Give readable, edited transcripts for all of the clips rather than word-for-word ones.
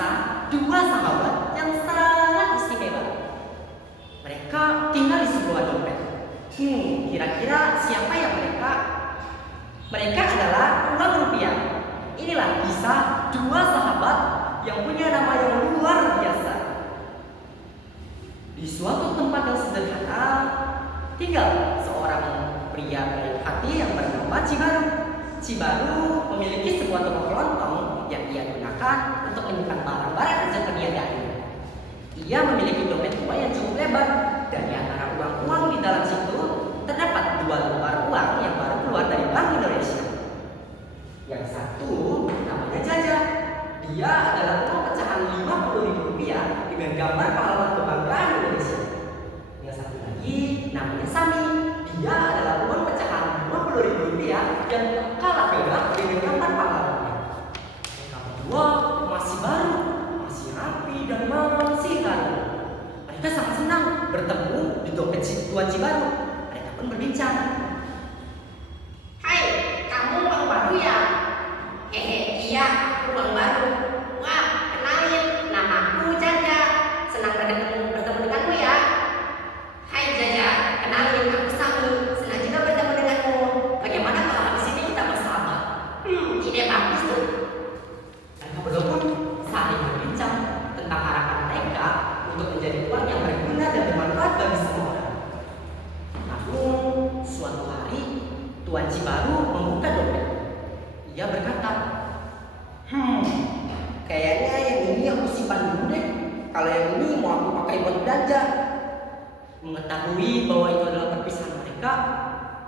kisah dua sahabat yang sangat istimewa. Mereka tinggal di sebuah dompet. Kira-kira siapa yang mereka? Mereka adalah uang rupiah. Inilah kisah dua sahabat yang punya nama yang luar biasa. Di suatu tempat yang sederhana, tinggal seorang pria baik hati yang bernama Cibaru. Cibaru memiliki sebuah toko kelontong yang ia gunakan untuk menyimpan barang-barang hasil perniagaannya. Ia memiliki dompet tua yang cukup lebar, dan di antara uang-uang di dalam situ terdapat dua lembar uang yang baru keluar dari Bank Indonesia. Yang satu namanya Jaja. Dia adalah uang pecahan Rp50.000 dengan gambar pahlawan kebanggaan Indonesia. Yang satu lagi namanya Sami. Dia adalah uang pecahan Rp50.000 yang kalah gagah dengan gambar pahlawannya. Mereka berdua masih baru, masih rapi dan masih baru. Mereka sangat senang bertemu di dompet Tuan Cibaru. Mereka pun berbincang. Hai, kamu uang baru ya? Iya, aku uang baru. Wah, kenalin, namaku Jaja. Senang bertemu denganmu ya. Hai Jaja, kenalin, aku Sami. Senang juga bertemu denganmu. Bagaimana kalau habis ini kita bersahabat? Ide bagus tuh. Mereka berdua pun saling berbincang tentang harapan mereka untuk menjadi uang yang berguna dan bermanfaat bagi semua orang. Namun, suatu hari Tuan Cibaru membuka dompet. Ia berkata, kayaknya yang ini aku simpan dulu deh. Kalau yang ini mau aku pakai buat belanja. Mengetahui bahwa itu adalah perpisahan mereka,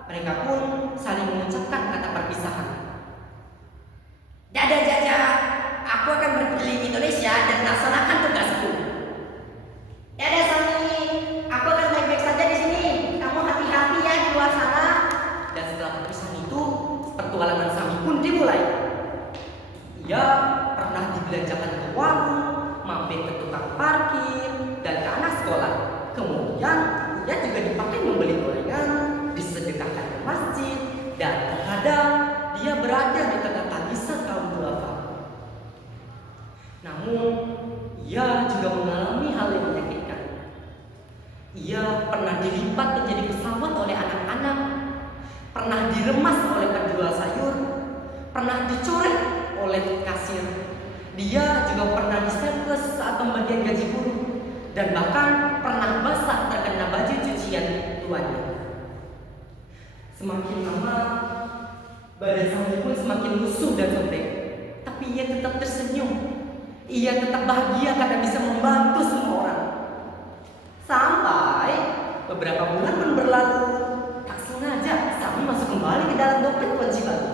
mereka pun saling mengucapkan kata perpisahan. Dadah Jaja, aku akan berkeliling Indonesia dan melaksanakan tugasku. Dadah Sami, aku akan baik-baik saja di sini. Kamu hati-hati ya di luar sana. Dan setelah perpisahan itu, petualangan Sami pun dimulai. Ia pernah dibelanjakan ke warung, mampir ke tukang parkir, dan ke anak sekolah. Kemudian, ia juga dipakai membeli gorengan, disedekahkan ke masjid, dan terkadang dia berada di tengah tangisan kaum duafa. Namun, ia juga mengalami hal yang menyakitkan. Ia pernah dilipat menjadi pesawat oleh anak-anak, pernah diremas oleh penjual sayur, pernah dicoret oleh kasir. Dia juga pernah diservis saat pembagian gaji buruh, dan bahkan pernah basah terkena baju cucian tuannya. Semakin lama, badan Sami pun semakin lusuh dan sobek, tapi ia tetap tersenyum. Ia tetap bahagia karena bisa membantu semua orang. Sampai beberapa bulan pun berlalu, tak sengaja Sami masuk kembali ke dalam dompet Tuan Cibaru.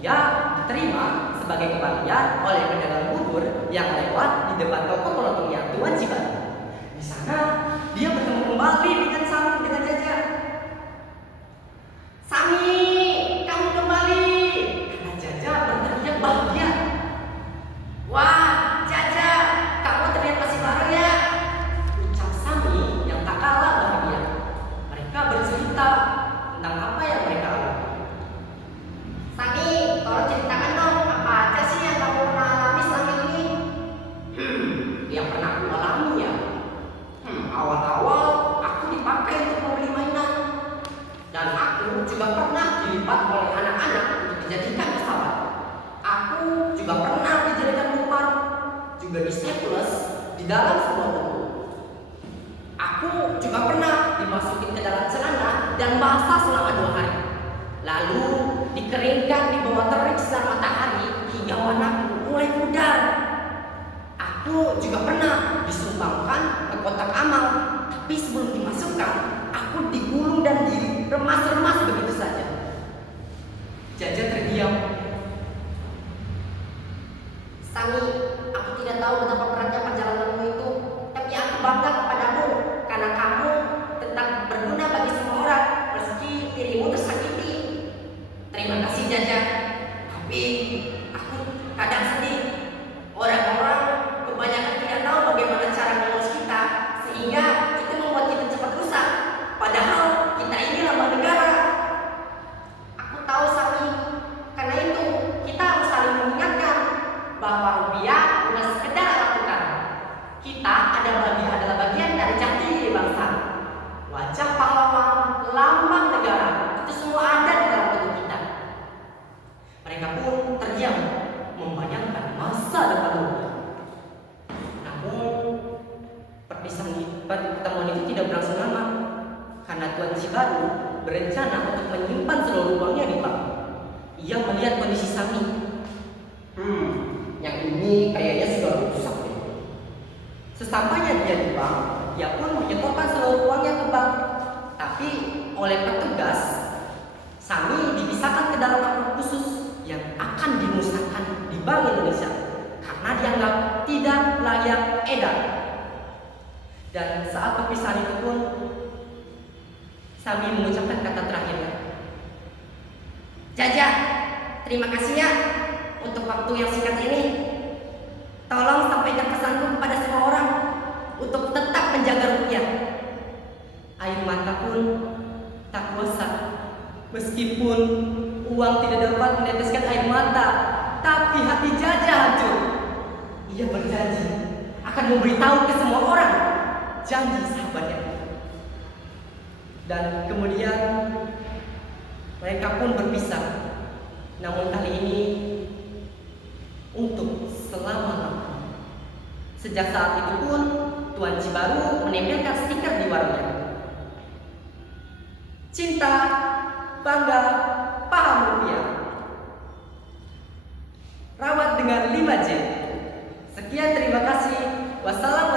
Ia diterima sebagai kembalian oleh pedagang bubur yang lewat di depan toko kelontongnya Tuan Cibaru. Di sana dia bertemu kembali dengan Sami dengan Jaja. Sami, kamu kembali. Karena Jaja berteriak bahagia. Wah, Jaja, kamu terlihat masih baru ya. Ucap Sami yang tak kalah bahagia. Mereka bercerita tentang apa yang mereka alami. Sami, tolong ceritakan dong, apa aja sih yang kamu pernah alami selama ini? Yang pernah aku alami ya. Awal-awal aku dipakai untuk membeli mainan, dan aku juga pernah dilipat oleh anak-anak untuk dijadikan pesawat. Aku juga pernah dijadikan umpan, juga diseplus di dalam sebuah buku. Aku juga pernah dimasukin ke dalam celana dan basah selama 2 hari. Lalu dikeringkan di bawah terik sinar matahari hingga warnaku mulai pudar. Aku juga pernah disumbangkan ke kotak amal, tapi sebelum dimasukkan, aku digulung dan diremas-remas begitu saja. Jaja terdiam. Sami, aku tidak tahu betapa beratnya perjalananmu itu, tapi aku bangga kepadamu karena kamu tetap berguna bagi semua orang meski dirimu tersakiti. Terima kasih Jaja, tapi aku kadang sedih. Orang-orang kebanyakan tidak tahu bagaimana cara mengurus kita, sehingga itu membuat kita cepat rusak. Padahal kita ini lambang negara. Aku tahu Sami, karena itu kita harus saling mengingatkan bahwa rupiah bukan sekedar alat seluruh uangnya di bank. Ia melihat kondisi Sami. Yang ini kayaknya sudah rusak deh. Sesampainya dia di bank, dia pun menyetorkan seluruh uangnya ke bank. Tapi oleh petugas, Sami dipisahkan ke dalam amplop khusus yang akan dimusnahkan di Bank Indonesia karena dianggap tidak layak edar. Dan saat perpisahan itu pun, Sami mengucapkan kata terakhirnya. Jaja, terima kasih ya untuk waktu yang singkat ini. Tolong sampaikan pesanku kepada semua orang untuk tetap menjaga rupiah. Air mata pun tak kuasa. Meskipun uang tidak dapat meneteskan air mata, tapi hati Jaja hancur. Ia berjanji akan memberitahu ke semua orang janji sahabatnya. Dan kemudian mereka pun berpisah. Namun kali ini untuk selama-lamanya. Sejak saat itu pun Tuan Cibaru menempelkan stiker di warungnya. Cinta, bangga, paham rupiah. Rawat dengan 5J. Sekian, terima kasih. Wassalamualaikum.